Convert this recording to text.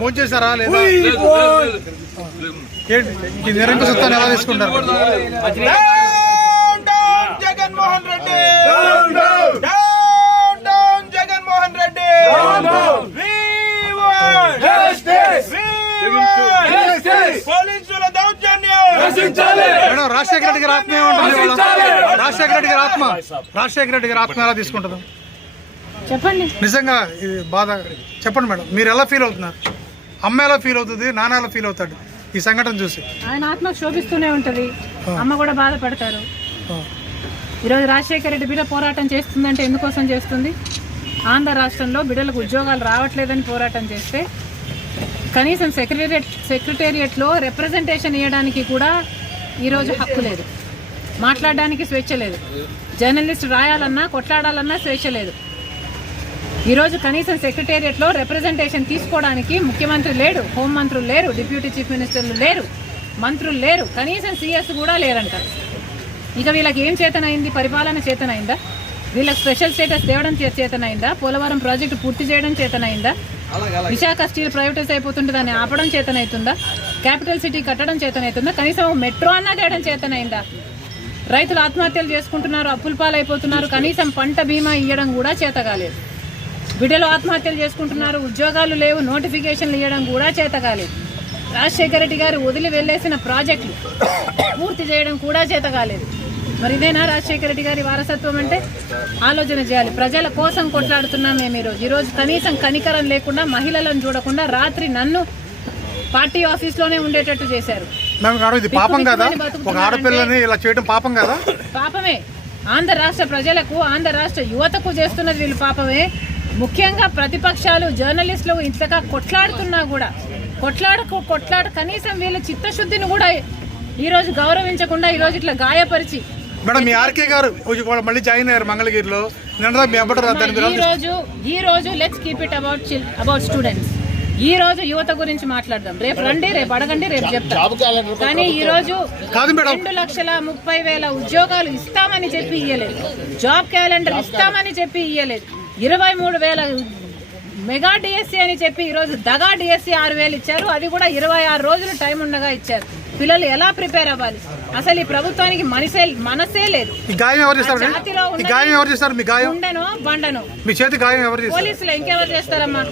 భోజనం చేశారా లేదా? ఏంటి ఈ నిరంకుశ సత్తాన్ని ఎలా తీసుకుంటారు? జగన్మోహన్ రెడ్డి, జగన్మోహన్ రెడ్డి, పోలీసుల దౌర్జన్యం. మేడం రాజశేఖర రెడ్డి గారి ఆత్మ ఏమంటుంది? రాజశేఖర రెడ్డి గారి ఆత్మ ఎలా తీసుకుంటారు చెప్పండి. నిజంగా ఇది బాధ చెప్పండి మేడం. మీరు ఎలా ఫీల్ అవుతున్నారు? అమ్మ ఎలా ఫీల్ అవుతుంది? నాన్న ఎలా ఫీల్ అవుతాడు ఈ సంఘటన చూసి? ఆయన ఆత్మ శోభిస్తూనే ఉంటది, అమ్మ కూడా బాధపడతారు. ఈరోజు రాజశేఖర రెడ్డి బిడ్డ పోరాటం చేస్తుందంటే ఎందుకోసం చేస్తుంది? ఆంధ్ర రాష్ట్రంలో బిడ్డలకు ఉద్యోగాలు రావట్లేదని పోరాటం చేస్తే కనీసం సెక్రటేరియట్లో రిప్రజెంటేషన్ ఇవ్వడానికి కూడా ఈరోజు హక్కు లేదు, మాట్లాడడానికి స్వేచ్ఛ లేదు, జర్నలిస్ట్ రాయాలన్నా కొట్లాడాలన్నా స్వేచ్ఛ లేదు. ఈరోజు కనీసం సెక్రటేరియట్లో రిప్రజెంటేషన్ తీసుకోవడానికి ముఖ్యమంత్రి లేడు, హోంమంత్రులు లేరు, డిప్యూటీ చీఫ్ మినిస్టర్లు లేరు, మంత్రులు లేరు, కనీసం సీఎస్ కూడా లేరంట. ఇక వీళ్ళకి ఏం చేతనైంది? పరిపాలన చేతనైందా? వీళ్ళకి స్పెషల్ స్టేటస్ తేవడం చేతనైందా? పోలవరం ప్రాజెక్టు పూర్తి చేయడం చేతనైందా? విశాఖ స్టీల్ ప్రైవేటైజ్ అయిపోతుంటే దాన్ని ఆపడం చేతనైతుందా? క్యాపిటల్ సిటీ కట్టడం చేతనైతుందా? కనీసం మెట్రో అన్నా చేయడం చేతనైందా? రైతులు ఆత్మహత్యలు చేసుకుంటున్నారు, అప్పుల పాలైపోతున్నారు, కనీసం పంట బీమా ఇవ్వడం కూడా చేత కాలేదు. బిడ్డలు ఆత్మహత్యలు చేసుకుంటున్నారు, ఉద్యోగాలు లేవు, నోటిఫికేషన్లు ఇవ్వడం కూడా చేత కాలేదు. రాజశేఖర రెడ్డి గారు వదిలి వెళ్ళేసిన ప్రాజెక్టులు పూర్తి చేయడం కూడా చేత కాలేదు. మరి ఇదేనా రాజశేఖర రెడ్డి గారి వారసత్వం అంటే? ఆలోచన చేయాలి. ప్రజల కోసం కొట్లాడుతున్నాం మేము ఈరోజు కనీసం కనికరం లేకుండా, మహిళలను చూడకుండా రాత్రి నన్ను పార్టీ ఆఫీస్లోనే ఉండేటట్టు చేశారు. పాపమే. ఆంధ్ర రాష్ట్ర ప్రజలకు, ఆంధ్ర రాష్ట్ర యువతకు చేస్తున్నది వీళ్ళు పాపమే. ముఖ్యంగా ప్రతిపక్షాలు, జర్నలిస్టులు ఇంతగా కొట్లాడుతున్నా కూడా కొట్లాడ కనీసం వీళ్ళ చిత్తశుద్ధిని కూడా ఈరోజు గౌరవించకుండా ఈరోజు ఇట్లా గాయపరిచి. మేడం మీ ఆర్కే గారు మళ్ళీ జాయిన్ అయ్యారు మంగళగిరిలో. ఈ రోజు let's keep it about students. ఈ రోజు యువత గురించి మాట్లాడదాం. రేపు రండి, రేపు అడగండి, రేపు చెప్తాం. కానీ ఈ రోజు 2,30,000 ఉద్యోగాలు ఇస్తామని చెప్పి ఇయ్యలేదు, జాబ్ క్యాలెండర్ ఇస్తామని చెప్పి ఇయ్యలేదు, 23,000 మెగా డిఎస్సీ అని చెప్పి ఈరోజు దగా డిఎస్సీ 6,000 ఇచ్చారు. అది కూడా 26 రోజులు టైం ఉండగా ఇచ్చారు. పిల్లలు ఎలా ప్రిపేర్ అవ్వాలి? అసలు ఈ ప్రభుత్వానికి మనసే లేదు. ఉండను బండను పోలీసులు ఇంకెవరు చేస్తారమ్మా?